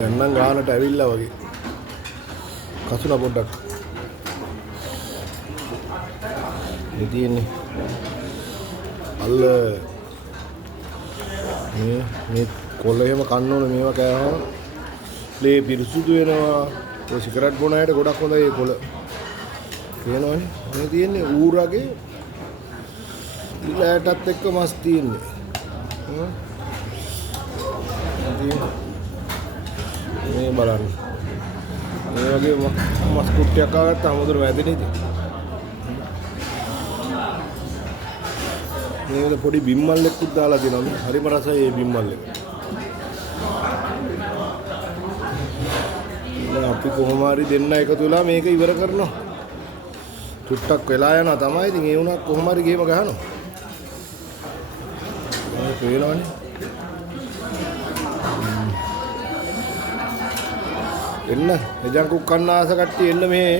යන්නම් ගානට ඇවිල්ලා වගේ කසුන පොඩ්ඩක් මේ තියෙන්නේ අල්ල මේ කොළ එහෙම කන්න ඕනේ මේවා කෑවම ලේ පිරිසුදු වෙනවා ඔය සිගරට් බොන අයට ගොඩක් හොඳයි ඒ කොළ කියනවනේ මේ තියෙන්නේ ඌරගේ ඉලයටත් එක්ක මස් තියෙන්නේ මේ බලන්න මේ වගේ මස් කුට්ටියක් ආගත්තාම හොඳට වැදෙන්නේ ඉතින් මේකද පොඩි බිම්මල්ලෙක්කුත් දාලා දෙනවා හරිම රසයි මේ බිම්මල්ලෙක් අපි කොහොම හරි දෙන්න එකතු වෙලා මේක ඉවර කරනවා චුට්ටක් වෙලා යනවා තමයි ඉතින් ඒ වුණා කොහොම හරි ගේම ගහනවා ඒක වෙනවනේ එන්න එජං කුක් කන්න ආස කට්ටිය එන්න මේ